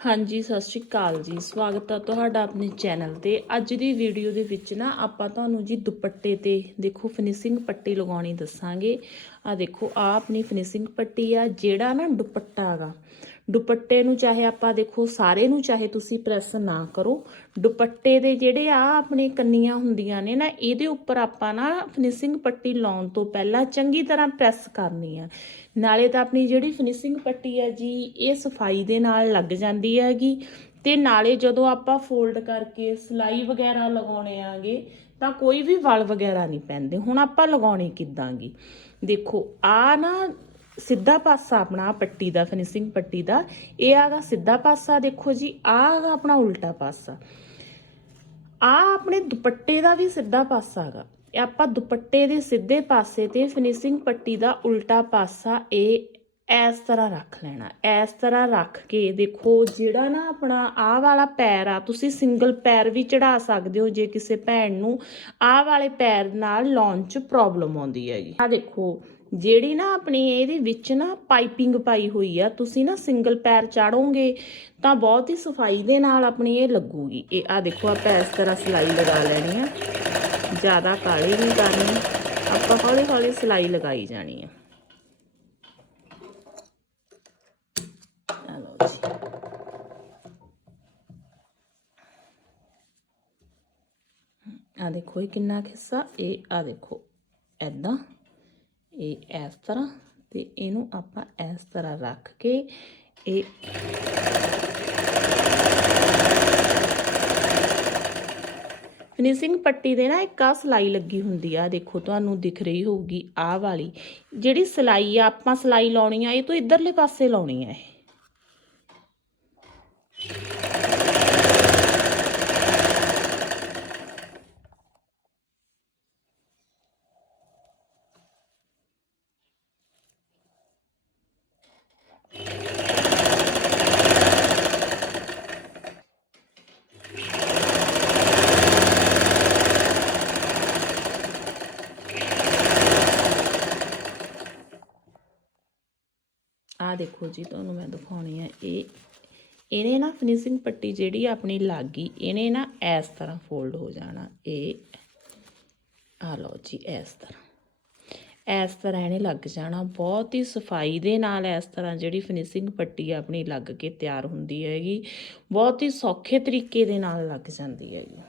ਹਾਂਜੀ, ਸਤਿ ਸ਼੍ਰੀ ਅਕਾਲ ਜੀ। ਸਵਾਗਤ ਹੈ ਤੁਹਾਡਾ ਆਪਣੇ ਚੈਨਲ ਤੇ। ਅੱਜ ਦੀ ਵੀਡੀਓ ਦੇ ਵਿੱਚ ਨਾ ਆਪਾਂ ਤੁਹਾਨੂੰ ਜੀ ਦੁਪੱਟੇ ਤੇ ਦੇਖੋ ਫਿਨਿਸ਼ਿੰਗ ਪੱਟੀ ਲਗਾਉਣੀ ਦੱਸਾਂਗੇ। ਆ ਦੇਖੋ ਆ ਆਪਣੀ ਫਿਨਿਸ਼ਿੰਗ ਪੱਟੀ ਆ, ਜਿਹੜਾ ਨਾ ਦੁਪੱਟਾ ਹੈਗਾ ਦੁਪੱਟੇ ਨੂੰ ਚਾਹੇ ਆਪਾਂ ਦੇਖੋ, ਸਾਰੇ ਨੂੰ ਚਾਹੇ ਤੁਸੀਂ ਪ੍ਰੈਸ ਨਾ ਕਰੋ। ਦੁਪੱਟੇ ਦੇ ਜਿਹੜੇ ਆ ਆਪਣੇ ਕੰਨੀਆਂ ਹੁੰਦੀਆਂ ਨੇ ਨਾ, ਇਹਦੇ ਉੱਪਰ ਆਪਾਂ ਨਾ ਫਿਨਿਸ਼ਿੰਗ ਪੱਟੀ ਲਾਉਣ ਤੋਂ ਪਹਿਲਾਂ ਚੰਗੀ ਤਰ੍ਹਾਂ ਪ੍ਰੈਸ ਕਰਨੀ ਆ। ਨਾਲੇ ਤਾਂ ਆਪਣੀ ਜਿਹੜੀ ਫਿਨਿਸ਼ਿੰਗ ਪੱਟੀ ਹੈ ਜੀ, ਇਹ ਸਫ਼ਾਈ ਦੇ ਨਾਲ ਲੱਗ ਜਾਂਦੀ ਹੈਗੀ। ਤੇ ਨਾਲੇ ਜਦੋਂ ਆਪਾਂ ਫੋਲਡ ਕਰਕੇ ਸਲਾਈ ਵਗੈਰਾ ਲਗਾਉਣੇ ਆਗੇ, ਤਾਂ ਕੋਈ ਵੀ ਵਲ ਵਗੈਰਾ ਨਹੀਂ ਪੈਂਦੇ। ਹੁਣ ਆਪਾਂ ਲਗਾਉਣੇ ਕਿੱਦਾਂਗੀ ਦੇਖੋ ਆ ਨਾ ਸਿੱਧਾ ਪਾਸਾ ਆਪਣਾ ਪੱਟੀ ਦਾ ਫਿਨਿਸ਼ਿੰਗ ਪੱਟੀ ਦਾ, ਇਹ ਆਗਾ ਸਿੱਧਾ ਪਾਸਾ, ਦੇਖੋ ਜੀ ਆ ਆਗਾ ਆਪਣਾ ਉਲਟਾ ਪਾਸਾ। ਆ ਆਪਣੇ ਦੁਪੱਟੇ ਦਾ ਵੀ ਸਿੱਧਾ ਪਾਸਾ ਹੈਗਾ ਇਹ ਆਪਾਂ ਦੁਪੱਟੇ ਦੇ ਸਿੱਧੇ ਪਾਸੇ ਤੇ ਫਿਨਿਸ਼ਿੰਗ ਪੱਟੀ ਦਾ ਉਲਟਾ ਪਾਸਾ ਇਹ ਇਸ ਤਰ੍ਹਾਂ ਰੱਖ ਲੈਣਾ। ਇਸ ਤਰ੍ਹਾਂ ਰੱਖ ਕੇ ਦੇਖੋ, ਜਿਹੜਾ ਨਾ ਆਪਣਾ ਆਹ ਵਾਲਾ ਪੈਰ ਆ, ਤੁਸੀਂ ਸਿੰਗਲ ਪੈਰ ਵੀ ਚੜਾ ਸਕਦੇ ਹੋ ਜੇ ਕਿਸੇ ਭੈਣ ਨੂੰ ਆਹ ਵਾਲੇ ਪੈਰ ਨਾਲ ਲਾਉਣ 'ਚ ਪ੍ਰੋਬਲਮ ਆਉਂਦੀ ਹੈਗੀ। ਆ ਦੇਖੋ ਜਿਹੜੀ ਨਾ ਆਪਣੀ ਇਹਦੇ ਵਿੱਚ ਨਾ ਪਾਈਪਿੰਗ ਪਾਈ ਹੋਈ ਆ, ਤੁਸੀਂ ਨਾ ਸਿੰਗਲ ਪੈਰ ਚਾੜੋਗੇ ਤਾਂ ਬਹੁਤ ਹੀ ਸਫ਼ਾਈ ਦੇ ਨਾਲ ਆਪਣੀ ਇਹ ਲੱਗੂਗੀ। ਇਹ ਆ ਦੇਖੋ, ਆਪਾਂ ਇਸ ਤਰ੍ਹਾਂ ਸਿਲਾਈ ਲਗਾ ਲੈਣੀ ਆ। ਜ਼ਿਆਦਾ ਕਾਲੀ ਨਹੀਂ ਕਰਨੀ। ਆਪਾਂ ਹੌਲੀ ਹੌਲੀ ਸਿਲਾਈ ਲਗਾਈ ਜਾਣੀ ਆ। ਆ ਦੇਖੋ, ਇਹ ਕਿੰਨਾ ਕੁ ਇਹ ਆ ਦੇਖੋ ਐਦਾਂ ਇਹ ਇਸ ਤਰ੍ਹਾਂ ਤੇ ਇਹਨੂੰ ਆਪਾਂ ਇਸ ਤਰ੍ਹਾਂ ਰੱਖ ਕੇ ਇਹ ਫਿਨਿਸ਼ਿੰਗ ਪੱਟੀ ਦੇ ਨਾ ਇੱਕ ਆ ਸਲਾਈ ਲੱਗੀ ਹੁੰਦੀ ਆ, ਦੇਖੋ ਤੁਹਾਨੂੰ ਦਿਖ ਰਹੀ ਹੋਊਗੀ ਆਹ ਵਾਲੀ। ਜਿਹੜੀ ਸਲਾਈ ਆ, ਆਪਾਂ ਸਲਾਈ ਲਾਉਣੀ ਆ, ਇਹ ਤੋਂ ਇਧਰਲੇ ਪਾਸੇ ਲਾਉਣੀ ਆ ਇਹ ਆ ਦੇਖੋ ਜੀ, ਤੁਹਾਨੂੰ ਮੈਂ ਦਿਖਾਉਣੀ ਆ, ਇਹ, ਇਹਨੇ ਨਾ ਫਿਨਿਸ਼ਿੰਗ ਪੱਟੀ ਜਿਹੜੀ ਆਪਣੀ ਲੱਗ ਗਈ ਇਹਨੇ ਨਾ ਇਸ ਤਰ੍ਹਾਂ ਫੋਲਡ ਹੋ ਜਾਣਾ, ਇਹ ਆ ਲਓ ਜੀ, ਇਸ ਤਰ੍ਹਾਂ। ਇਸ ਤਰ੍ਹਾਂ ਇਹਨੇ ਲੱਗ ਜਾਣਾ, ਬਹੁਤ ਹੀ ਸਫ਼ਾਈ ਦੇ ਨਾਲ ਇਸ ਤਰ੍ਹਾਂ ਜਿਹੜੀ ਫਿਨਿਸ਼ਿੰਗ ਪੱਟੀ ਆਪਣੀ ਲੱਗ ਕੇ ਤਿਆਰ ਹੁੰਦੀ ਹੈਗੀ, ਬਹੁਤ ਹੀ ਸੌਖੇ ਤਰੀਕੇ ਦੇ ਨਾਲ ਲੱਗ ਜਾਂਦੀ ਹੈਗੀ।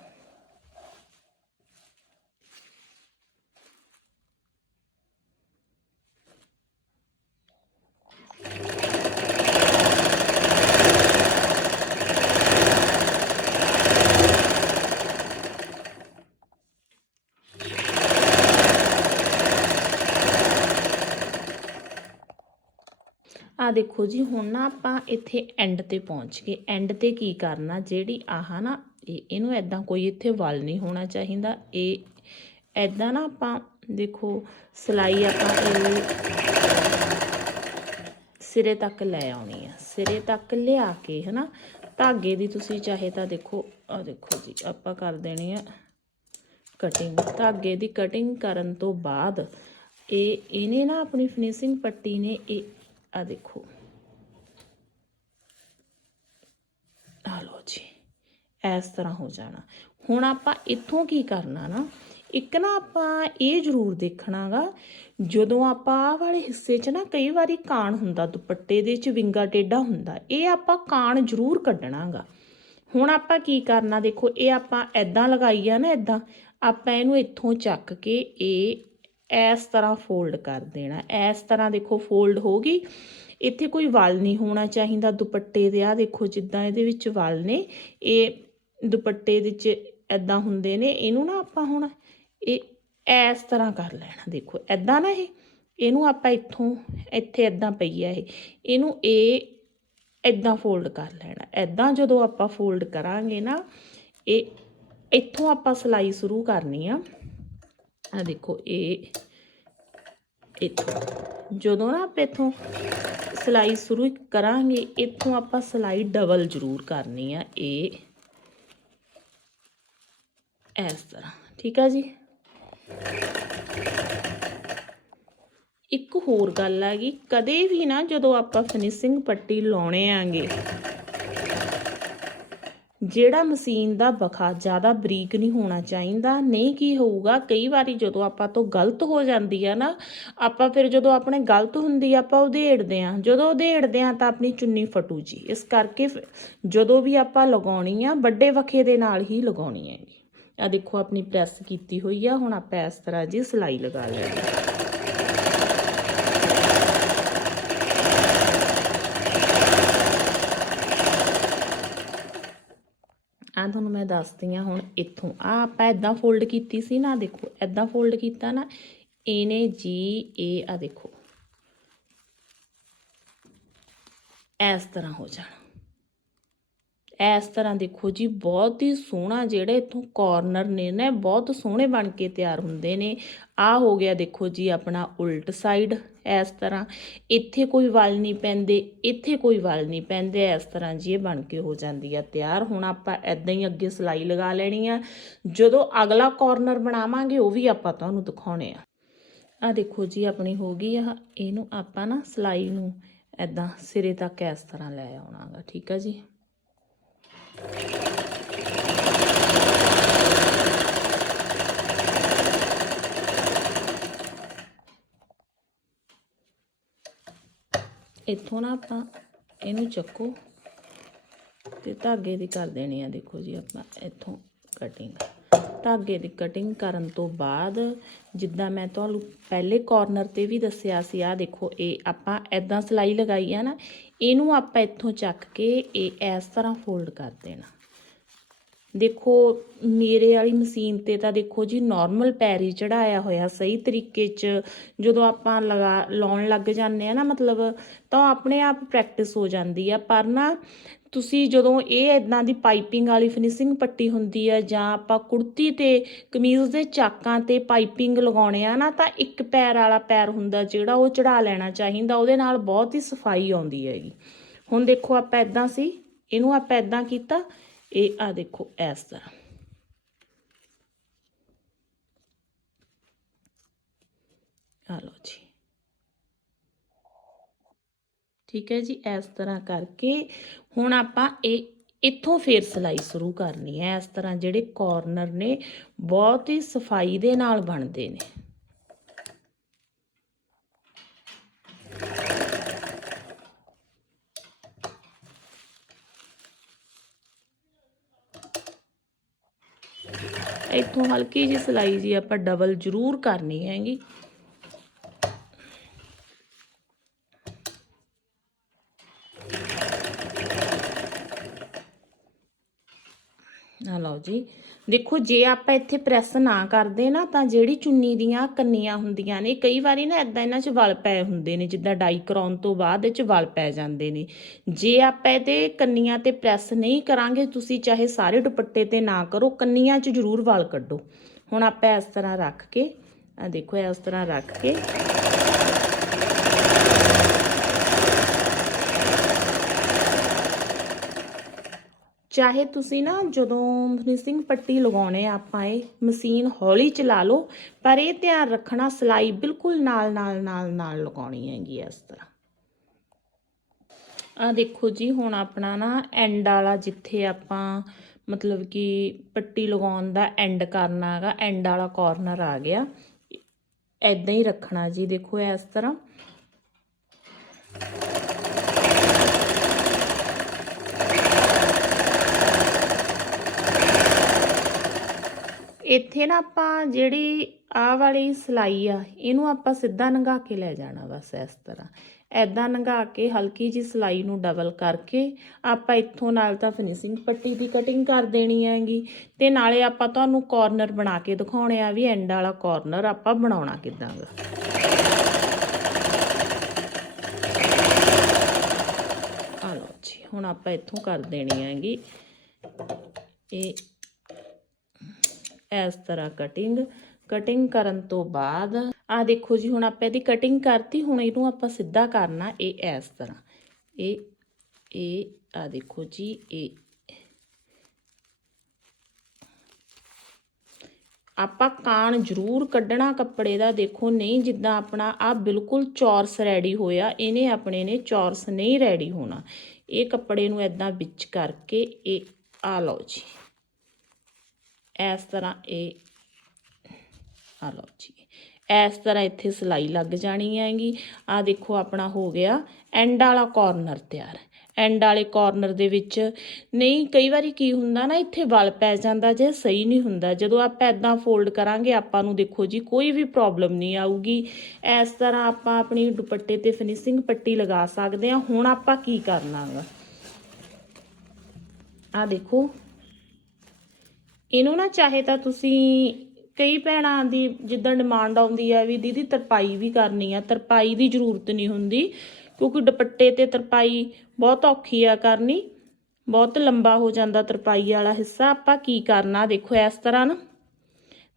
ਆ ਦੇਖੋ ਜੀ, ਹੁਣ ਨਾ ਆਪਾਂ ਇੱਥੇ ਐਂਡ ਤੇ ਪਹੁੰਚ ਗਏ। ਐਂਡ ਤੇ ਕੀ ਕਰਨਾ? ਜਿਹੜੀ ਆਹ ਨਾ, ਇਹ, ਇਹਨੂੰ ਐਦਾਂ ਕੋਈ ਇੱਥੇ ਵਲ ਨਹੀਂ ਹੋਣਾ ਚਾਹੀਦਾ। ਇਹ ਐਦਾਂ ਨਾ ਆਪਾਂ ਦੇਖੋ, ਸਲਾਈ ਆਪਾਂ ਇਹ ਸਿਰੇ ਤੱਕ ਲੈ ਆਉਣੀ ਆ। ਸਿਰੇ ਤੱਕ ਲਿਆ ਕੇ, ਹਨਾ? ਧਾਗੇ ਦੀ ਤੁਸੀਂ ਚਾਹੇ ਤਾਂ ਦੇਖੋ ਆ ਦੇਖੋ ਜੀ, ਆਪਾਂ ਕਰ ਦੇਣੀ ਆ ਕਟਿੰਗ ਧਾਗੇ ਦੀ ਕਟਿੰਗ ਕਰਨ ਤੋਂ ਬਾਅਦ ਇਹ, ਇਹਨੇ ਨਾ ਆਪਣੀ ਫਿਨਿਸ਼ਿੰਗ ਪੱਟੀ ਨੇ, ਇਹ ਆ ਦੇਖੋ। ਆ ਲੋ ਜੀ, ਇਸ ਤਰ੍ਹਾਂ ਹੋ ਜਾਣਾ। ਹੁਣ ਆਪਾਂ ਇੱਥੋਂ ਕੀ ਕਰਨਾ ਨਾ, ਇੱਕ ਨਾ ਆਪਾਂ ਇਹ ਜ਼ਰੂਰ ਦੇਖਣਾਗਾ, ਜਦੋਂ ਆਪਾਂ ਆਹ ਵਾਲੇ ਹਿੱਸੇ 'ਚ ਨਾ ਕਈ ਵਾਰੀ ਕਾਣ ਹੁੰਦਾ, ਦੁਪੱਟੇ ਦੇ 'ਚ ਵਿੰਗਾ ਟੇਢਾ ਹੁੰਦਾ, ਇਹ ਆਪਾਂ ਕਾਣ ਜ਼ਰੂਰ ਕੱਢਣਾਗਾ। ਹੁਣ ਆਪਾਂ ਕੀ ਕਰਨਾ, ਦੇਖੋ, ਇਹ ਆਪਾਂ ਐਦਾਂ ਲਗਾਈ ਆ ਨਾ ਐਦਾਂ ਆਪਾਂ ਇਹਨੂੰ ਇੱਥੋਂ ਚੱਕ ਕੇ ਇਹ ਇਸ ਤਰ੍ਹਾਂ ਫੋਲਡ ਕਰ ਦੇਣਾ। ਇਸ ਤਰ੍ਹਾਂ ਦੇਖੋ ਫੋਲਡ ਹੋ ਗਈ। ਇੱਥੇ ਕੋਈ ਵਲ ਨਹੀਂ ਹੋਣਾ ਚਾਹੀਦਾ। ਦੁਪੱਟੇ ਦੇ ਆ ਦੇਖੋ ਜਿੱਦਾਂ ਇਹਦੇ ਵਿੱਚ ਵਲ ਨੇ, ਇਹ ਦੁਪੱਟੇ ਦੇ ਵਿੱਚ ਐਦਾਂ ਹੁੰਦੇ ਨੇ। ਇਹਨੂੰ ਨਾ ਆਪਾਂ ਹੁਣ ਇਹ ਇਸ ਤਰ੍ਹਾਂ ਕਰ ਲੈਣਾ। ਦੇਖੋ ਐਦਾਂ ਨਾ ਇਹ, ਇਹਨੂੰ ਆਪਾਂ ਇੱਥੋਂ, ਇੱਥੇ ਐਦਾਂ ਪਈ ਆ ਇਹ। ਇਹਨੂੰ ਇਹ ਐਦਾਂ ਫੋਲਡ ਕਰ ਲੈਣਾ। ਐਦਾਂ ਜਦੋਂ ਆਪਾਂ ਫੋਲਡ ਕਰਾਂਗੇ ਨਾ, ਇਹ, ਇੱਥੋਂ ਆਪਾਂ ਸਲਾਈ ਸ਼ੁਰੂ ਕਰਨੀ ਆ। ਆ ਦੇਖੋ ਇਹ ਇੱਥੋਂ ਜਦੋਂ ਨਾ ਆਪਾਂ ਇੱਥੋਂ ਸਲਾਈ ਸ਼ੁਰੂ ਕਰਾਂਗੇ ਇੱਥੋਂ ਆਪਾਂ ਸਲਾਈ ਡਬਲ ਜ਼ਰੂਰ ਕਰਨੀ ਆ ਇਹ ਇਸ ਤਰ੍ਹਾਂ ਠੀਕ ਆ ਜੀ ਇੱਕ ਹੋਰ ਗੱਲ ਹੈਗੀ ਕਦੇ ਵੀ ਨਾ ਜਦੋਂ ਆਪਾਂ ਫਿਨਿਸ਼ਿੰਗ ਪੱਟੀ ਲਾਉਣੇ ਆਂਗੇ ਜਿਹੜਾ ਮਸ਼ੀਨ ਦਾ ਬਖਾ ਜ਼ਿਆਦਾ ਬਰੀਕ ਨਹੀਂ ਹੋਣਾ ਚਾਹੀਦਾ, ਨਹੀਂ ਕੀ ਹੋਊਗਾ, ਕਈ ਵਾਰੀ ਜਦੋਂ ਆਪਾਂ ਤੋਂ ਗਲਤ ਹੋ ਜਾਂਦੀ ਆ ਨਾ, ਆਪਾਂ ਫਿਰ ਜਦੋਂ ਆਪਣੇ ਗਲਤ ਹੁੰਦੀ ਆਪਾਂ ਉਧੇੜਦੇ ਆ, ਜਦੋਂ ਉਧੇੜਦੇ ਆ ਤਾਂ ਆਪਣੀ ਚੁੰਨੀ ਫਟੂ ਜੀ। ਇਸ ਕਰਕੇ ਫਿਰ ਜਦੋਂ ਵੀ ਆਪਾਂ ਲਗਾਉਣੀ ਆ, ਵੱਡੇ ਵਖੇ ਦੇ ਨਾਲ ਹੀ ਲਗਾਉਣੀ ਹੈਗੀ। ਆ ਦੇਖੋ, ਆਪਣੀ ਪ੍ਰੈਸ ਕੀਤੀ ਹੋਈ ਆ, ਹੁਣ ਆਪਾਂ ਇਸ ਤਰ੍ਹਾਂ ਜੀ ਸਿਲਾਈ ਲਗਾ ਲੈਣੀ। ਆ। ਤੁਹਾਨੂੰ ਮੈਂ ਦੱਸਦੀ ਆ ਹੁਣ ਇੱਥੋਂ। ਆ ਆਪਾਂ ਇਦਾਂ ਫੋਲਡ ਕੀਤੀ ਸੀ ਨਾ, ਦੇਖੋ ਇਦਾਂ ਫੋਲਡ ਕੀਤਾ ਨਾ, ਇਹਨੇ ਜੀ, ਇਹ ਆ ਦੇਖੋ। ਇਸ ਤਰ੍ਹਾਂ ਹੋ ਜਾਣਾ। ਇਸ ਤਰ੍ਹਾਂ ਦੇਖੋ ਜੀ, ਬਹੁਤ ਹੀ ਸੋਹਣਾ ਜਿਹੜੇ ਇਥੋਂ ਕਾਰਨਰ ਨੇ ਨਾ ਬਹੁਤ ਸੋਹਣੇ ਬਣ ਕੇ ਤਿਆਰ ਹੁੰਦੇ ਨੇ। ਆ ਹੋ ਗਿਆ ਦੇਖੋ ਜੀ ਆਪਣਾ ਉਲਟ ਸਾਈਡ ਇਸ ਤਰ੍ਹਾਂ। ਇੱਥੇ ਕੋਈ ਵਲ ਨਹੀਂ ਪੈਂਦੇ, ਇੱਥੇ ਕੋਈ ਵਲ ਨਹੀਂ ਪੈਂਦੇ, ਇਸ ਤਰ੍ਹਾਂ ਜੀ ਇਹ ਬਣ ਕੇ ਹੋ ਜਾਂਦੀ ਆ ਤਿਆਰ। ਹੁਣ ਆਪਾਂ ਐਦਾਂ ਹੀ ਅੱਗੇ ਸਿਲਾਈ ਲਗਾ ਲੈਣੀ ਆ। ਜਦੋਂ ਅਗਲਾ ਕਾਰਨਰ ਬਣਾਵਾਂਗੇ, ਉਹ ਵੀ ਆਪਾਂ ਤੁਹਾਨੂੰ ਦਿਖਾਉਣੇ ਆ। ਆ ਦੇਖੋ ਜੀ, ਆਪਣੀ ਹੋ ਗਈ ਆ। ਇਹਨੂੰ ਆਪਾਂ ਨਾ ਸਿਲਾਈ ਨੂੰ ਐਦਾਂ ਸਿਰੇ ਤੱਕ ਇਸ ਤਰ੍ਹਾਂ ਲੈ ਆਉਣਾਗਾ, ਠੀਕ ਆ ਜੀ? ਇੱਥੋਂ ਨਾ ਆਪਾਂ ਇਹਨੂੰ ਚੱਕੋ ਤੇ ਧਾਗੇ ਦੀ ਕਰ ਦੇਣੀ ਆ, ਦੇਖੋ ਜੀ ਆਪਾਂ ਇੱਥੋਂ ਕਟਿੰਗ ਧਾਗੇ ਦੀ ਕਟਿੰਗ ਕਰਨ ਤੋਂ ਬਾਅਦ ਜਿੱਦਾਂ ਮੈਂ ਤੁਹਾਨੂੰ ਪਹਿਲੇ ਕਾਰਨਰ ਤੇ ਵੀ ਦੱਸਿਆ ਸੀ ਆ ਦੇਖੋ ਇਹ ਆਪਾਂ ਐਦਾਂ ਸਿਲਾਈ ਲਗਾਈ ਆ ਨਾ, ਇਹਨੂੰ ਆਪਾਂ ਇੱਥੋਂ ਚੱਕ ਕੇ ਇਹ ਇਸ ਤਰ੍ਹਾਂ ਫੋਲਡ ਕਰ ਦੇਣਾ। ਦੇਖੋ, ਮੇਰੇ ਵਾਲੀ ਮਸ਼ੀਨ ਤੇ ਤਾਂ ਦੇਖੋ ਜੀ ਨਾਰਮਲ ਪੈਰ ਹੀ ਚੜਾਇਆ ਹੋਇਆ ਸਹੀ ਤਰੀਕੇ 'ਚ। ਜਦੋਂ ਆਪਾਂ ਲਗਾ, ਲਾਉਣ ਲੱਗ ਜਾਂਦੇ ਆ ਨਾ ਮਤਲਬ, ਤਾਂ ਆਪਣੇ ਆਪ ਪ੍ਰੈਕਟਿਸ ਹੋ ਜਾਂਦੀ ਆ। ਪਰ ਨਾ, ਤੁਸੀਂ ਜਦੋਂ ਇਹ ਇਦਾਂ ਦੀ ਪਾਈਪਿੰਗ ਵਾਲੀ ਫਿਨਿਸ਼ਿੰਗ ਪੱਟੀ ਹੁੰਦੀ ਆ, ਜਾਂ ਆਪਾਂ ਕੁੜਤੀ ਤੇ ਕਮੀਜ਼ ਦੇ ਚਾਕਾਂ ਤੇ ਪਾਈਪਿੰਗ ਲਗਾਉਣੇ ਆ ਨਾ, ਤਾਂ ਇੱਕ ਪੈਰ ਵਾਲਾ ਪੈਰ ਹੁੰਦਾ ਜਿਹੜਾ ਉਹ ਚੜਾ ਲੈਣਾ ਚਾਹੀਦਾ। ਉਹਦੇ ਨਾਲ ਬਹੁਤ ਹੀ ਸਫ਼ਾਈ ਆਉਂਦੀ ਹੈਗੀ। ਹੁਣ ਦੇਖੋ, ਆਪਾਂ ਇਦਾਂ ਸੀ, ਇਹਨੂੰ ਆਪਾਂ ਇਦਾਂ ਕੀਤਾ ਇਹ ਆ ਦੇਖੋ ਇਸ ਤਰ੍ਹਾਂ। ਆ ਲਓ ਜੀ। ਠੀਕ ਹੈ ਜੀ, ਇਸ ਤਰ੍ਹਾਂ ਕਰਕੇ ਹੁਣ ਆਪਾਂ ਇਹ ਇੱਥੋਂ ਫੇਰ ਸਿਲਾਈ ਸ਼ੁਰੂ ਕਰਨੀ ਹੈ। ਇਸ ਤਰ੍ਹਾਂ ਜਿਹੜੇ ਕਾਰਨਰ ਨੇ ਬਹੁਤ ਹੀ ਸਫ਼ਾਈ ਦੇ ਨਾਲ ਬਣਦੇ ਨੇ। ਇੱਥੋਂ ਹਲਕੀ ਜਿਹੀ ਸਿਲਾਈ ਜੀ ਆਪਾਂ ਡਬਲ ਜ਼ਰੂਰ ਕਰਨੀ ਹੈਗੀ। ਆ ਲਓ ਜੀ। ਦੇਖੋ, ਜੇ ਆਪਾਂ ਇੱਥੇ ਪ੍ਰੈਸ ਨਾ ਕਰਦੇ ਨਾ, ਤਾਂ ਜਿਹੜੀ ਚੁੰਨੀ ਦੀਆਂ ਕੰਨੀਆਂ ਹੁੰਦੀਆਂ ਨੇ, ਕਈ ਵਾਰੀ ਨਾ ਇਦਾਂ ਇਹਨਾਂ 'ਚ ਵਲ ਪਏ ਹੁੰਦੇ ਨੇ, ਜਿੱਦਾਂ ਡਾਈ ਕਰਾਉਣ ਤੋਂ ਬਾਅਦ ਇਹ 'ਚ ਵਲ ਪੈ ਜਾਂਦੇ ਨੇ। ਜੇ ਆਪਾਂ ਇਹਦੇ ਕੰਨੀਆਂ ਤੇ ਪ੍ਰੈਸ ਨਹੀਂ ਕਰਾਂਗੇ, ਤੁਸੀਂ ਚਾਹੇ ਸਾਰੇ ਦੁਪੱਟੇ ਤੇ ਨਾ ਕਰੋ, ਕੰਨੀਆਂ 'ਚ ਜ਼ਰੂਰ ਵਲ ਕੱਢੋ। ਹੁਣ ਆਪਾਂ ਇਸ ਤਰ੍ਹਾਂ ਰੱਖ ਕੇ ਆ ਦੇਖੋ ਇਸ ਤਰ੍ਹਾਂ ਰੱਖ ਕੇ ਚਾਹੇ ਤੁਸੀਂ ਨਾ ਜਦੋਂ ਫਿਨਿਸ਼ਿੰਗ ਪੱਟੀ ਲਗਾਉਣੇ ਆਪਾਂ ਇਹ ਮਸ਼ੀਨ ਹੌਲੀ ਚਲਾ ਲਓ, ਪਰ ਇਹ ਧਿਆਨ ਰੱਖਣਾ ਸਿਲਾਈ ਬਿਲਕੁਲ ਨਾਲ ਨਾਲ ਨਾਲ ਨਾਲ ਲਗਾਉਣੀ ਹੈਗੀ ਇਸ ਤਰ੍ਹਾਂ। ਆ ਦੇਖੋ ਜੀ, ਹੁਣ ਆਪਣਾ ਨਾ ਐਂਡ ਵਾਲਾ ਜਿੱਥੇ ਆਪਾਂ ਮਤਲਬ ਕਿ ਪੱਟੀ ਲਗਾਉਣ ਦਾ ਐਂਡ ਕਰਨਾ ਹੈਗਾ ਐਂਡ ਵਾਲਾ ਕਾਰਨਰ ਆ ਗਿਆ। ਐਦਾਂ ਹੀ ਰੱਖਣਾ ਜੀ, ਦੇਖੋ ਇਸ ਤਰ੍ਹਾਂ। ਇੱਥੇ ਨਾ ਆਪਾਂ ਜਿਹੜੀ ਆਹ ਵਾਲੀ ਸਿਲਾਈ ਆ, ਇਹਨੂੰ ਆਪਾਂ ਸਿੱਧਾ ਨੰਗਾ ਕੇ ਲੈ ਜਾਣਾ ਬਸ ਇਸ ਤਰ੍ਹਾਂ। ਐਦਾਂ ਨੰਗਾ ਕੇ ਹਲਕੀ ਜੀ ਸਿਲਾਈ ਨੂੰ ਡਬਲ ਕਰਕੇ ਆਪਾਂ ਇੱਥੋਂ ਨਾਲ ਤਾਂ ਫਿਨਿਸ਼ਿੰਗ ਪੱਟੀ ਦੀ ਕਟਿੰਗ ਕਰ ਦੇਣੀ ਹੈਗੀ ਤੇ ਨਾਲੇ ਆਪਾਂ ਤੁਹਾਨੂੰ ਕਾਰਨਰ ਬਣਾ ਕੇ ਦਿਖਾਉਣੇ ਆ ਵੀ ਐਂਡ ਵਾਲਾ ਕਾਰਨਰ ਆਪਾਂ ਬਣਾਉਣਾ ਕਿੱਦਾਂ ਦਾ ਆ ਲਓ ਜੀ, ਹੁਣ ਆਪਾਂ ਇੱਥੋਂ ਕਰ ਦੇਣੀ ਹੈਗੀ। ਇਹ ਇਸ ਤਰ੍ਹਾਂ ਕਟਿੰਗ ਕਟਿੰਗ ਕਰਨ ਤੋਂ ਬਾਅਦ ਆ ਦੇਖੋ ਜੀ, ਹੁਣ ਆਪਾਂ ਇਹਦੀ ਕਟਿੰਗ ਕਰਤੀ, ਹੁਣ ਇਹਨੂੰ ਆਪਾਂ ਸਿੱਧਾ ਕਰਨਾ ਇਹ ਇਸ ਤਰ੍ਹਾਂ। ਇਹ ਇਹ ਆ ਦੇਖੋ ਜੀ, ਇਹ। ਆਪਾਂ ਕਾਣ ਜ਼ਰੂਰ ਕੱਢਣਾ ਕੱਪੜੇ ਦਾ, ਦੇਖੋ ਨਹੀਂ, ਜਿੱਦਾਂ ਆਪਣਾ ਆ ਬਿਲਕੁਲ ਚੌਰਸ ਰੈਡੀ ਹੋਇਆ, ਇਹਨੇ ਆਪਣੇ ਨੇ ਚੌਰਸ ਨਹੀਂ ਰੈਡੀ ਹੋਣਾ। ਇਹ ਕੱਪੜੇ ਨੂੰ ਐਦਾਂ ਵਿੱਚ ਕਰਕੇ ਇਹ ਆ ਲਓ ਜੀ। ਇਸ ਤਰ੍ਹਾਂ ਇਹ ਆ ਲਓ ਜੀ, ਇਸ ਤਰ੍ਹਾਂ ਇੱਥੇ ਸਿਲਾਈ ਲੱਗ ਜਾਣੀ ਹੈਗੀ। ਆ ਦੇਖੋ ਆਪਣਾ ਹੋ ਗਿਆ ਐਂਡ ਵਾਲਾ ਕਾਰਨਰ ਤਿਆਰ। ਐਂਡ ਵਾਲੇ ਕਾਰਨਰ ਦੇ ਵਿੱਚ ਨਹੀਂ, ਕਈ ਵਾਰੀ ਕੀ ਹੁੰਦਾ ਨਾ, ਇੱਥੇ ਵਲ ਪੈ ਜਾਂਦਾ ਜੇ, ਸਹੀ ਨਹੀਂ ਹੁੰਦਾ। ਜਦੋਂ ਆਪਾਂ ਐਦਾਂ ਫੋਲਡ ਕਰਾਂਗੇ, ਆਪਾਂ ਨੂੰ ਦੇਖੋ ਜੀ, ਕੋਈ ਵੀ ਪ੍ਰੋਬਲਮ ਨਹੀਂ ਆਊਗੀ। ਇਸ ਤਰ੍ਹਾਂ ਆਪਾਂ ਆਪਣੀ ਦੁਪੱਟੇ ਤੇ ਫਿਨਿਸ਼ਿੰਗ ਪੱਟੀ ਲਗਾ ਸਕਦੇ ਹਾਂ। ਹੁਣ ਆਪਾਂ ਕੀ ਕਰਨਾਗਾ ਆ ਦੇਖੋ ਇਹਨੂੰ ਨਾ ਚਾਹੇ ਤਾਂ ਤੁਸੀਂ ਕਈ ਭੈਣਾਂ ਦੀ ਜਿੱਦਾਂ ਡਿਮਾਂਡ ਆਉਂਦੀ ਆ ਵੀ ਦੀਦੀ ਤਰਪਾਈ ਵੀ ਕਰਨੀ ਆ, ਤਰਪਾਈ ਦੀ ਜ਼ਰੂਰਤ ਨਹੀਂ ਹੁੰਦੀ, ਕਿਉਂਕਿ ਦੁਪੱਟੇ ਤੇ ਤਰਪਾਈ ਬਹੁਤ ਔਖੀ ਆ ਕਰਨੀ, ਬਹੁਤ ਲੰਬਾ ਹੋ ਜਾਂਦਾ ਤਰਪਾਈ ਵਾਲਾ ਹਿੱਸਾ, ਆਪਾਂ ਕੀ ਕਰਨਾ ਦੇਖੋ ਇਸ ਤਰ੍ਹਾਂ ਨਾ।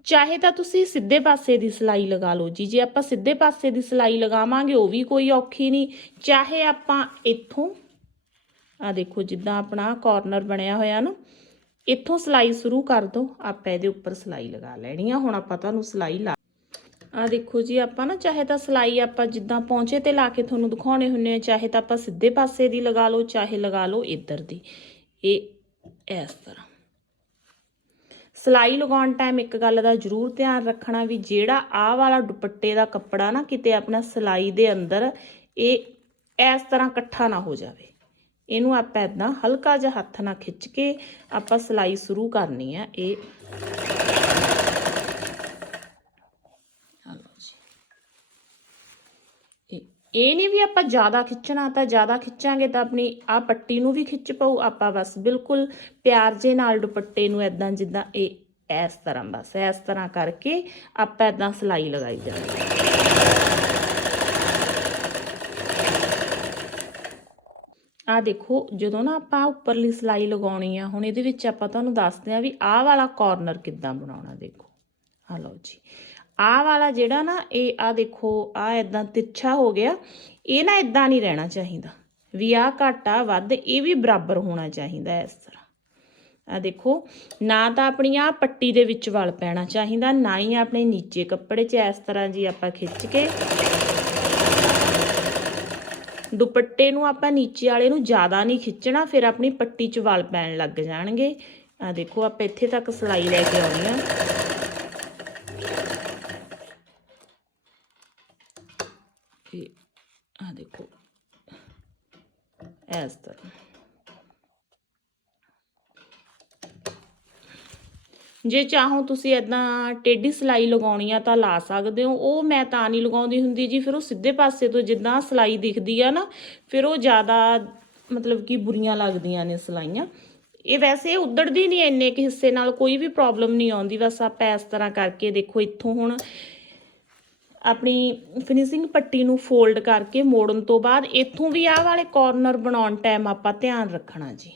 ਚਾਹੇ ਤਾਂ ਤੁਸੀਂ ਸਿੱਧੇ ਪਾਸੇ ਦੀ ਸਿਲਾਈ ਲਗਾ ਲਓ ਜੀ, ਜੇ ਆਪਾਂ ਸਿੱਧੇ ਪਾਸੇ ਦੀ ਸਿਲਾਈ ਲਗਾਵਾਂਗੇ ਉਹ ਵੀ ਕੋਈ ਔਖੀ ਨਹੀਂ, ਚਾਹੇ ਆਪਾਂ ਇੱਥੋਂ ਆ ਦੇਖੋ ਜਿੱਦਾਂ ਆਪਣਾ ਕਾਰਨਰ ਬਣਿਆ ਹੋਇਆ ਨਾ ਇੱਥੋਂ ਸਿਲਾਈ ਸ਼ੁਰੂ ਕਰ ਦੋ, ਆਪਾਂ ਇਹਦੇ ਉੱਪਰ ਸਿਲਾਈ ਲਗਾ ਲੈਣੀ ਆ। ਹੁਣ ਆਪਾਂ ਤੁਹਾਨੂੰ ਸਿਲਾਈ ਲਾ ਆ ਦੇਖੋ ਜੀ, ਆਪਾਂ ਨਾ ਚਾਹੇ ਤਾਂ ਸਿਲਾਈ ਆਪਾਂ ਜਿੱਦਾਂ ਪੌਂਚੇ ਤੇ ਲਾ ਕੇ ਤੁਹਾਨੂੰ ਦਿਖਾਉਣੇ ਹੁੰਨੇ ਆ, ਚਾਹੇ ਤਾਂ ਆਪਾਂ ਸਿੱਧੇ ਪਾਸੇ ਦੀ ਲਗਾ ਲਓ, ਚਾਹੇ ਲਗਾ ਲਓ ਇੱਧਰ ਦੀ। ਇਹ ਇਸ ਤਰ੍ਹਾਂ। ਸਿਲਾਈ ਲਗਾਉਣ ਟਾਈਮ ਇੱਕ ਗੱਲ ਦਾ ਜ਼ਰੂਰ ਧਿਆਨ ਰੱਖਣਾ ਵੀ ਜਿਹੜਾ ਆਹ ਵਾਲਾ ਦੁਪੱਟੇ ਦਾ ਕੱਪੜਾ ਨਾ ਕਿਤੇ ਆਪਣਾ ਸਿਲਾਈ ਦੇ ਅੰਦਰ ਇਹ ਇਸ ਤਰ੍ਹਾਂ ਇਕੱਠਾ ਨਾ ਹੋ ਜਾਵੇ। ਇਹਨੂੰ ਆਪਾਂ ਇਦਾਂ ਹਲਕਾ ਜਿਹਾ ਹੱਥ ਨਾਲ ਖਿੱਚ ਕੇ ਆਪਾਂ ਸਿਲਾਈ ਸ਼ੁਰੂ ਕਰਨੀ ਆ, ਇਹ। ਆ ਇਹ ਨਹੀਂ ਵੀ ਆਪਾਂ ਜ਼ਿਆਦਾ ਖਿੱਚਣਾ ਤਾਂ ਜ਼ਿਆਦਾ ਖਿੱਚਾਂਗੇ ਤਾਂ ਆਪਣੀ ਆ ਪੱਟੀ ਨੂੰ ਵੀ ਖਿੱਚ ਪਾਉ ਆਪਾਂ ਬਸ ਬਿਲਕੁਲ ਪਿਆਰ ਜੇ ਨਾਲ ਦੁਪੱਟੇ ਨੂੰ ਐਦਾਂ ਜਿੱਦਾਂ ਇਹ ਇਸ ਤਰ੍ਹਾਂ ਬਸ, ਇਸ ਤਰ੍ਹਾਂ ਕਰਕੇ ਆਪਾਂ ਐਦਾਂ ਸਿਲਾਈ ਲਗਾਈ ਜਾਣੀ ਆ ਦੇਖੋ, ਜਦੋਂ ਨਾ ਆਪਾਂ ਉੱਪਰਲੀ ਸਿਲਾਈ ਲਗਾਉਣੀ ਆ, ਹੁਣ ਇਹਦੇ ਵਿੱਚ ਆਪਾਂ ਤੁਹਾਨੂੰ ਦੱਸਦੇ ਆ ਵੀ ਆਹ ਵਾਲਾ ਕਾਰਨਰ ਕਿੱਦਾਂ ਬਣਾਉਣਾ, ਦੇਖੋ। ਆ ਲਓ ਜੀ। ਆਹ ਵਾਲਾ ਜਿਹੜਾ ਨਾ, ਇਹ ਆ ਦੇਖੋ ਆ ਇਦਾਂ ਤਿਰਛਾ ਹੋ ਗਿਆ, ਇਹ ਨਾ ਇਦਾਂ ਨਹੀਂ ਰਹਿਣਾ ਚਾਹੀਦਾ। ਵੀ ਆ ਘਾਟਾ ਵੱਧ, ਇਹ ਵੀ ਬਰਾਬਰ ਹੋਣਾ ਚਾਹੀਦਾ ਇਸ ਤਰ੍ਹਾਂ। ਆ ਦੇਖੋ, ਨਾ ਤਾਂ ਆਪਣੀ ਆ ਪੱਟੀ ਦੇ ਵਿੱਚ ਵਲ ਪੈਣਾ ਚਾਹੀਦਾ, ਨਾ ਹੀ ਆਪਣੇ ਨੀਚੇ ਕੱਪੜੇ 'ਚ ਇਸ ਤਰ੍ਹਾਂ ਜੀ ਆਪਾਂ ਖਿੱਚ ਕੇ ਦੁਪੱਟੇ ਨੂੰ ਆਪਾਂ ਨੀਚੇ ਵਾਲੇ ਨੂੰ ਜ਼ਿਆਦਾ ਨਹੀਂ ਖਿੱਚਣਾ, ਫਿਰ ਆਪਣੀ ਪੱਟੀ 'ਚ ਵਲ ਪੈਣ ਲੱਗ ਜਾਣਗੇ। ਆ ਦੇਖੋ, ਆਪਾਂ ਇੱਥੇ ਤੱਕ ਸਿਲਾਈ ਲੈ ਕੇ ਆਉਣੀ ਆ ਇਹ ਆ ਦੇਖੋ, ਇਸ ਤਰ੍ਹਾਂ। ਜੇ ਚਾਹੋ ਤੁਸੀਂ ਇਦਾਂ ਟੇਢੀ ਸਿਲਾਈ ਲਗਾਉਣੀ ਆ ਤਾਂ ਲਾ ਸਕਦੇ ਹੋ। ਉਹ ਮੈਂ ਤਾਂ ਨਹੀਂ ਲਗਾਉਂਦੀ ਹੁੰਦੀ ਜੀ। ਫਿਰ ਉਹ ਸਿੱਧੇ ਪਾਸੇ ਤੋਂ ਜਿੱਦਾਂ ਸਿਲਾਈ ਦਿਖਦੀ ਆ ਨਾ, ਫਿਰ ਉਹ ਜ਼ਿਆਦਾ ਮਤਲਬ ਕਿ ਬੁਰੀਆਂ ਲੱਗਦੀਆਂ ਨੇ ਸਿਲਾਈਆਂ। ਇਹ ਵੈਸੇ ਉਧੜਦੀ ਨਹੀਂ ਇੰਨੇ ਕਿ ਹਿੱਸੇ ਨਾਲ, ਕੋਈ ਵੀ ਪ੍ਰੋਬਲਮ ਨਹੀਂ ਆਉਂਦੀ। ਬਸ ਆਪਾਂ ਇਸ ਤਰ੍ਹਾਂ ਕਰਕੇ ਦੇਖੋ, ਇੱਥੋਂ ਹੁਣ ਆਪਣੀ ਫਿਨਿਸ਼ਿੰਗ ਪੱਟੀ ਨੂੰ ਫੋਲਡ ਕਰਕੇ ਮੋੜਨ ਤੋਂ ਬਾਅਦ ਇੱਥੋਂ ਵੀ ਆਹ ਵਾਲੇ ਕਾਰਨਰ ਬਣਾਉਣ ਟਾਈਮ ਆਪਾਂ ਧਿਆਨ ਰੱਖਣਾ ਜੀ।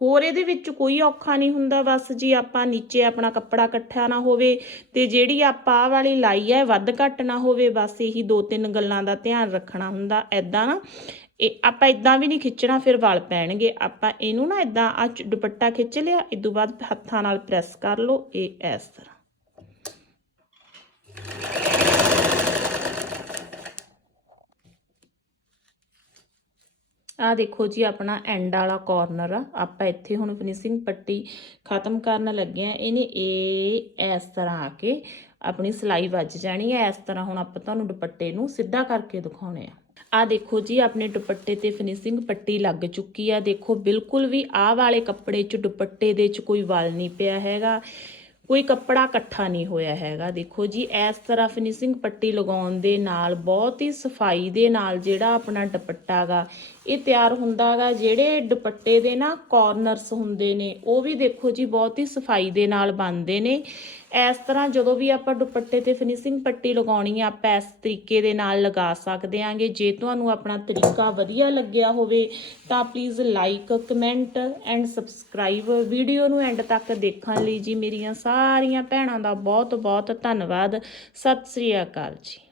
ਹੋਰ ਇਹਦੇ ਵਿੱਚ ਕੋਈ ਔਖਾ ਨਹੀਂ ਹੁੰਦਾ, ਬਸ ਜੀ ਆਪਾਂ ਨੀਚੇ ਆਪਣਾ ਕੱਪੜਾ ਇਕੱਠਾ ਨਾ ਹੋਵੇ ਤੇ ਜਿਹੜੀ ਆਪਾਂ ਆਹ ਵਾਲੀ ਲਾਈ ਹੈ ਵੱਧ ਘੱਟ ਨਾ ਹੋਵੇ, ਬਸ ਇਹੀ ਦੋ ਤਿੰਨ ਗੱਲਾਂ ਦਾ ਧਿਆਨ ਰੱਖਣਾ ਹੁੰਦਾ ਐਦਾਂ ਨਾ। ਇਹ ਆਪਾਂ ਇਦਾਂ ਵੀ ਨਹੀਂ ਖਿੱਚਣਾ, ਫਿਰ ਵਲ ਪੈਣਗੇ। ਆਪਾਂ ਇਹਨੂੰ ਨਾ ਇਦਾਂ ਆ ਦੁਪੱਟਾ ਖਿੱਚ ਲਿਆ ਇਸ ਤੋਂ ਬਾਅਦ ਹੱਥਾਂ ਨਾਲ ਪ੍ਰੈਸ ਕਰ ਲਓ, ਇਹ ਇਸ ਤਰ੍ਹਾਂ। ਆ ਦੇਖੋ ਜੀ, ਆਪਣਾ ਐਂਡ ਵਾਲਾ ਕਾਰਨਰ ਆ। ਆਪਾਂ ਇੱਥੇ ਹੁਣ ਫਿਨਿਸ਼ਿੰਗ ਪੱਟੀ ਖਤਮ ਕਰਨ ਲੱਗੇ ਆ। ਇਹਨੇ ਇਹ ਇਸ ਤਰ੍ਹਾਂ ਆ ਕੇ ਆਪਣੀ ਸਿਲਾਈ ਵੱਜ ਜਾਣੀ ਹੈ ਇਸ ਤਰ੍ਹਾਂ ਹੁਣ ਆਪਾਂ ਤੁਹਾਨੂੰ ਦੁਪੱਟੇ ਨੂੰ ਸਿੱਧਾ ਕਰਕੇ ਦਿਖਾਉਣੇ ਆ। ਆ ਦੇਖੋ ਜੀ, ਆਪਣੇ ਦੁਪੱਟੇ ਤੇ ਫਿਨਿਸ਼ਿੰਗ ਪੱਟੀ ਲੱਗ ਚੁੱਕੀ ਆ। ਦੇਖੋ, ਬਿਲਕੁਲ ਵੀ ਆਹ ਵਾਲੇ ਕੱਪੜੇ 'ਚ ਦੁਪੱਟੇ ਦੇ 'ਚ ਕੋਈ ਵਲ ਨਹੀਂ ਪਿਆ ਹੈਗਾ। ਕੋਈ ਕੱਪੜਾ ਇਕੱਠਾ ਨਹੀਂ ਹੋਇਆ ਹੈਗਾ। ਦੇਖੋ ਜੀ, ਇਸ ਤਰ੍ਹਾਂ ਫਿਨਿਸ਼ਿੰਗ ਪੱਟੀ ਲਗਾਉਣ ਦੇ ਨਾਲ, ਬਹੁਤ ਹੀ ਸਫ਼ਾਈ ਦੇ ਨਾਲ ਜਿਹੜਾ ਆਪਣਾ ਦੁਪੱਟਾ ਗਾ ਇਹ ਤਿਆਰ ਹੁੰਦਾ ਗਾ, ਜਿਹੜੇ ਦੁਪੱਟੇ ਦੇ ਨਾ ਕਾਰਨਰਸ ਹੁੰਦੇ ਨੇ, ਉਹ ਵੀ ਦੇਖੋ ਜੀ ਬਹੁਤ ਹੀ ਸਫ਼ਾਈ ਦੇ ਨਾਲ ਬਣਦੇ ਨੇ। ਇਸ ਤਰ੍ਹਾਂ ਜਦੋਂ ਵੀ ਆਪਾਂ ਦੁਪੱਟੇ ਤੇ ਫਿਨਿਸ਼ਿੰਗ ਪੱਟੀ ਲਗਾਉਣੀ ਆ, ਆਪਾਂ ਇਸ ਤਰੀਕੇ ਦੇ ਨਾਲ ਲਗਾ ਸਕਦੇ ਆਂਗੇ। ਜੇ ਤੁਹਾਨੂੰ ਆਪਣਾ ਤਰੀਕਾ ਵਧੀਆ ਲੱਗਿਆ ਹੋਵੇ, ਤਾਂ please like comment and subscribe video ਨੂੰ ਐਂਡ ਤੱਕ ਦੇਖਣ ਲਈ ਜੀ ਮੇਰੀਆਂ ਸਾਰੀਆਂ ਭੈਣਾਂ ਦਾ ਬਹੁਤ ਬਹੁਤ ਧੰਨਵਾਦ। ਸਤਿ ਸ੍ਰੀ ਅਕਾਲ ਜੀ।